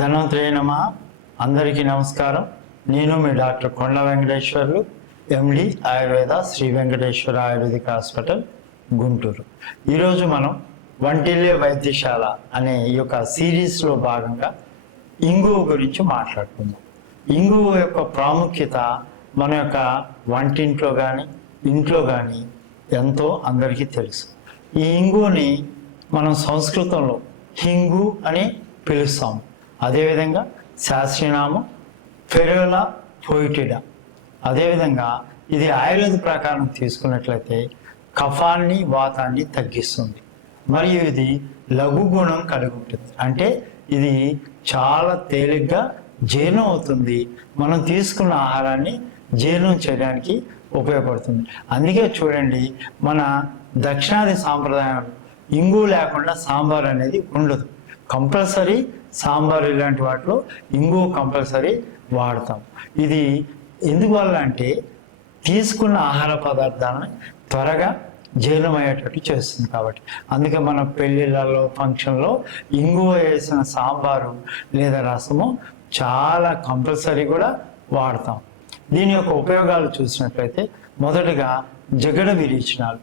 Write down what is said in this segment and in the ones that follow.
ధన్వంతరి నమః. అందరికీ నమస్కారం. నేను మీ డాక్టర్ కొండ వెంకటేశ్వర్లు, ఎండి ఆయుర్వేద, శ్రీ వెంకటేశ్వర ఆయుర్వేదిక్ హాస్పిటల్, గుంటూరు. ఈరోజు మనం వంటిల్లే వైద్యశాల అనే ఈ యొక్క సిరీస్లో భాగంగా ఇంగువ గురించి మాట్లాడుకుందాం. ఇంగువ యొక్క ప్రాముఖ్యత మన యొక్క వంటింట్లో కానీ ఇంట్లో కానీ ఎంతో అందరికీ తెలుసు. ఈ ఇంగువని మనం సంస్కృతంలో హింగు అని పిలుస్తాము. అదేవిధంగా శాస్త్రీయనామం ఫెరోలా ఫోయిటిడా. అదేవిధంగా ఇది ఆయుర్వేద ప్రకారం తీసుకున్నట్లయితే కఫాన్ని వాతాన్ని తగ్గిస్తుంది, మరియు ఇది లఘు గుణం కలిగి ఉంటుంది. అంటే ఇది చాలా తేలిగ్గా జీర్ణం అవుతుంది, మనం తీసుకున్న ఆహారాన్ని జీర్ణం చేయడానికి ఉపయోగపడుతుంది. అందుకే చూడండి, మన దక్షిణాది సాంప్రదాయం ఇంగు లేకుండా సాంబార్ అనేది ఉండదు. కంపల్సరీ సాంబార్ ఇలాంటి వాటిలో ఇంగువ కంపల్సరీ వాడతాం. ఇది ఎందువల్ల అంటే తీసుకున్న ఆహార పదార్థాలను త్వరగా జీర్ణమయ్యేటట్టు చేస్తుంది కాబట్టి. అందుకే మన పెళ్ళిళ్ళలో ఫంక్షన్లో ఇంగువ వేసిన సాంబారు లేదా రసము చాలా కంపల్సరీ కూడా వాడతాం. దీని యొక్క ఉపయోగాలు చూసినట్లయితే మొదటగా జగడ విరేచనాలు.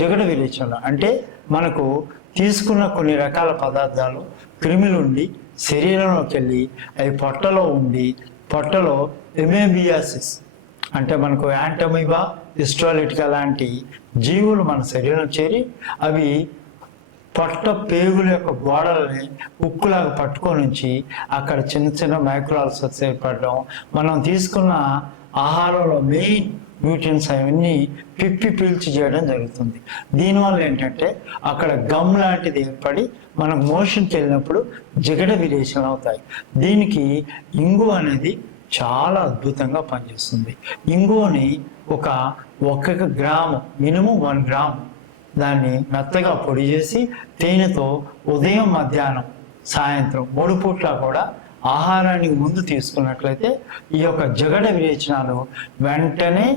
జగడ విరేచనాలు అంటే మనకు తీసుకున్న కొన్ని రకాల పదార్థాలు క్రిములు ఉండి శరీరంలోకి వెళ్ళి అవి పొట్టలో ఉండి పొట్టలో ఎమేబియాసిస్ అంటే మనకు యాంటమీబా, హిస్టోలిటికా లాంటి జీవులు మన శరీరంలో చేరి అవి పొట్ట పేగుల యొక్క గోడలని ఉక్కులాగా పట్టుకొని ఉంచి అక్కడ చిన్న చిన్న మైక్రోఅల్సర్స్ ఏర్పడడం, మనం తీసుకున్న ఆహారంలో మెయిన్ న్యూట్రియన్స్ అవన్నీ పిప్పి పీల్చి చేయడం జరుగుతుంది. దీనివల్ల ఏంటంటే అక్కడ గమ్ లాంటిది ఏర్పడి మనకు మోషన్కి వెళ్ళినప్పుడు జగడ విరేచనలు అవుతాయి. దీనికి ఇంగువ అనేది చాలా అద్భుతంగా పనిచేస్తుంది. ఇంగువని ఒక్క గ్రాము, మినిమం 1 గ్రాము దాన్ని మెత్తగా పొడి చేసి తేనెతో ఉదయం, మధ్యాహ్నం, సాయంత్రం 3 పూట్ల కూడా ఆహారానికి ముందు తీసుకున్నట్లయితే ఈ యొక్క జగడ విరేచనాలు వెంటనే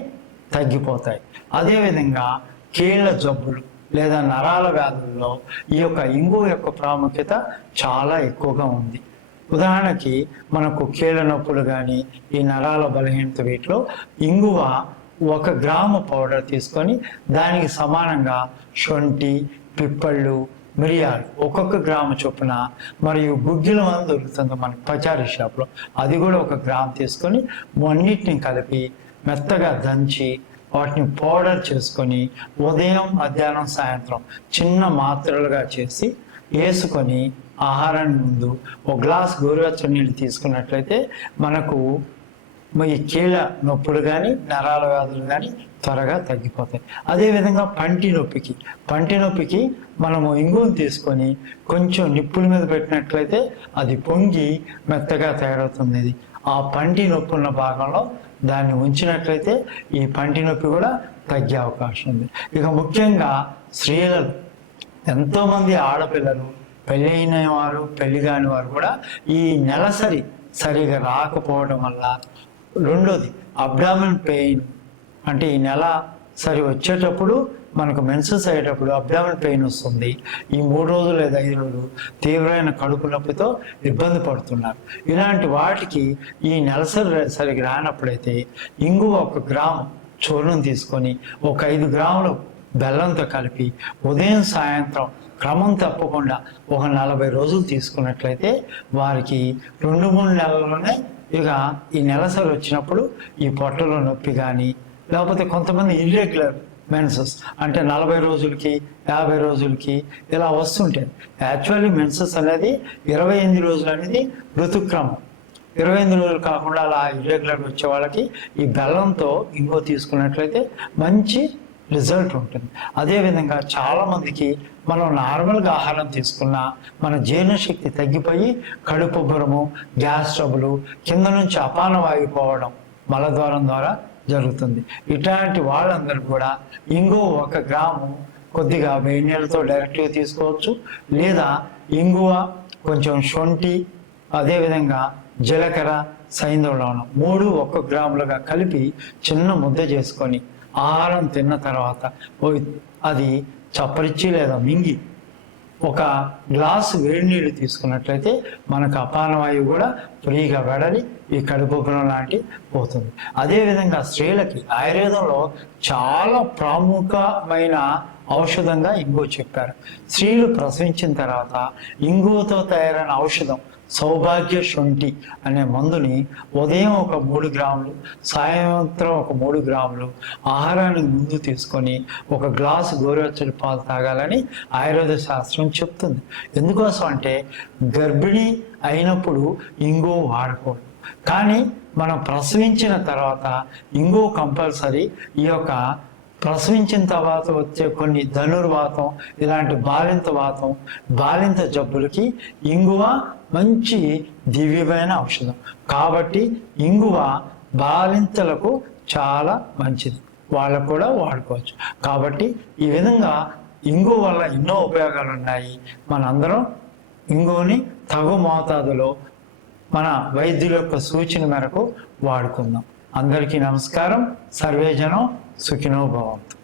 తగ్గిపోతాయి. అదేవిధంగా కీళ్ళ జబ్బులు లేదా నరాల వ్యాధుల్లో ఈ యొక్క ఇంగువ యొక్క ప్రాముఖ్యత చాలా ఎక్కువగా ఉంది. ఉదాహరణకి మనకు కీళ్ళ నొప్పులు కానీ ఈ నరాల బలహీనత వీటిలో ఇంగువ 1 గ్రాము పౌడర్ తీసుకొని దానికి సమానంగా శొంఠి, పిప్పళ్ళు, మిరియాలు ఒక్కొక్క గ్రాము చొప్పున, మరియు గుగ్గిల మందు దొరుకుతుంది మనకు పచారీ షాప్లో, అది కూడా 1 గ్రాము తీసుకొని అన్నిటిని కలిపి మెత్తగా దంచి వాటిని పౌడర్ చేసుకొని ఉదయం, మధ్యాహ్నం, సాయంత్రం చిన్న మాత్రలుగా చేసి వేసుకొని ఆహారాన్ని ముందు 1 గ్లాస్ గోరువెచ్చని నీళ్ళు తీసుకున్నట్లయితే మనకు ఈ కీళ్ళ నొప్పులు కానీ నరాల వ్యాధులు కానీ త్వరగా తగ్గిపోతాయి. అదేవిధంగా పంటి నొప్పికి మనము ఇంగువను తీసుకొని కొంచెం నిప్పుల మీద పెట్టినట్లయితే అది పొంగి మెత్తగా తయారవుతుంది. ఇది ఆ పంటి నొప్పి ఉన్న భాగంలో దాన్ని ఉంచినట్లయితే ఈ పంటి నొప్పి కూడా తగ్గే అవకాశం ఉంది. ఇక ముఖ్యంగా స్త్రీలలో ఎంతోమంది ఆడపిల్లలు, పెళ్ళైన వారు, పెళ్లి కాని వారు కూడా ఈ నెలసరి సరిగా రాకపోవడం వల్ల, రెండోది అబ్డామిన్ పెయిన్ అంటే ఈ నెల సరి వచ్చేటప్పుడు మనకు మెన్సెస్ అయ్యేటప్పుడు అబ్డామిన్ పెయిన్ వస్తుంది. ఈ 3 రోజులు లేదా 5 రోజులు తీవ్రమైన కడుపు నొప్పితో ఇబ్బంది పడుతున్నారు. ఇలాంటి వాటికి ఈ నెలసరి సరిగా రానప్పుడైతే ఇంగువ 1 గ్రాము చూర్ణం తీసుకొని 5 గ్రాములు బెల్లంతో కలిపి ఉదయం, సాయంత్రం క్రమం తప్పకుండా 40 రోజులు తీసుకున్నట్లయితే వారికి 2-3 నెలల్లోనే ఇక ఈ నెలసరి వచ్చినప్పుడు ఈ పొట్టలో నొప్పి కానీ, లేకపోతే కొంతమంది ఇర్రెగ్యులర్ మెన్సెస్ అంటే 40 రోజులకి 50 రోజులకి ఇలా వస్తుంటాయి. యాక్చువల్లీ మెన్సెస్ అనేది 28 రోజులు అనేది ఋతుక్రమం. 28 రోజులు కాకుండా అలా ఇర్రెగ్యులర్ వచ్చే వాళ్ళకి ఈ బెల్లంతో ఇంగువ తీసుకున్నట్లయితే మంచి రిజల్ట్ ఉంటుంది. అదేవిధంగా చాలామందికి మనం నార్మల్గా ఆహారం తీసుకున్నా మన జీర్ణశక్తి తగ్గిపోయి కడుపుబ్బరము, గ్యాస్ ట్రబులు, కింద నుంచి అపాన వాయిపోవడం మలద్వారం ద్వారా జరుగుతుంది. ఇట్లాంటి వాళ్ళందరూ కూడా ఇంగువ 1 గ్రాము కొద్దిగా వేడి నీళ్ళతో డైరెక్ట్గా తీసుకోవచ్చు, లేదా ఇంగువ, కొంచెం శొంఠి, అదేవిధంగా జీలకర్ర, సైంధవ లవణం 3 1 గ్రాములుగా కలిపి చిన్న ముద్ద చేసుకొని ఆహారం తిన్న తర్వాత అది చప్పరిచ్చి లేదా మింగి ఒక గ్లాసు వేడి నీళ్ళు తీసుకున్నట్లయితే మనకు అపాన వాయువు కూడా ఫ్రీగా వెడలి ఈ కడుపుబ్బరం లాంటి పోతుంది. అదేవిధంగా స్త్రీలకి ఆయుర్వేదంలో చాలా ప్రాముఖ్యమైన ఔషధంగా ఇంగువ చెప్పారు. స్త్రీలు ప్రసవించిన తర్వాత ఇంగువతో తయారైన ఔషధం సౌభాగ్య శొంఠి అనే మందుని ఉదయం ఒక 3 గ్రాములు, సాయంత్రం ఒక 3 గ్రాములు ఆహారానికి ముందు తీసుకొని ఒక గ్లాసు గోరువెచ్చని పాలు తాగాలని ఆయుర్వేద శాస్త్రం చెప్తుంది. ఎందుకోసం అంటే గర్భిణీ అయినప్పుడు ఇంగువ వాడకూడదు, కానీ మనం ప్రసవించిన తర్వాత ఇంగువ కంపల్సరీ. ఈ యొక్క ప్రసవించిన తర్వాత వచ్చే కొన్ని ధనుర్వాతం, ఇలాంటి బాలింత జబ్బులకి ఇంగువ మంచి దివ్యమైన ఔషధం. కాబట్టి ఇంగువ బాలింతలకు చాలా మంచిది, వాళ్ళకు కూడా వాడుకోవచ్చు. కాబట్టి ఈ విధంగా ఇంగువ వల్ల ఎన్నో ఉపయోగాలు ఉన్నాయి. మనందరం ఇంగువని తగు మోతాదులో మన వైద్యుల యొక్క సూచన మేరకు వాడుకుందాం. అందరికీ నమస్కారం. సర్వేజనం సుఖినో భవంతు.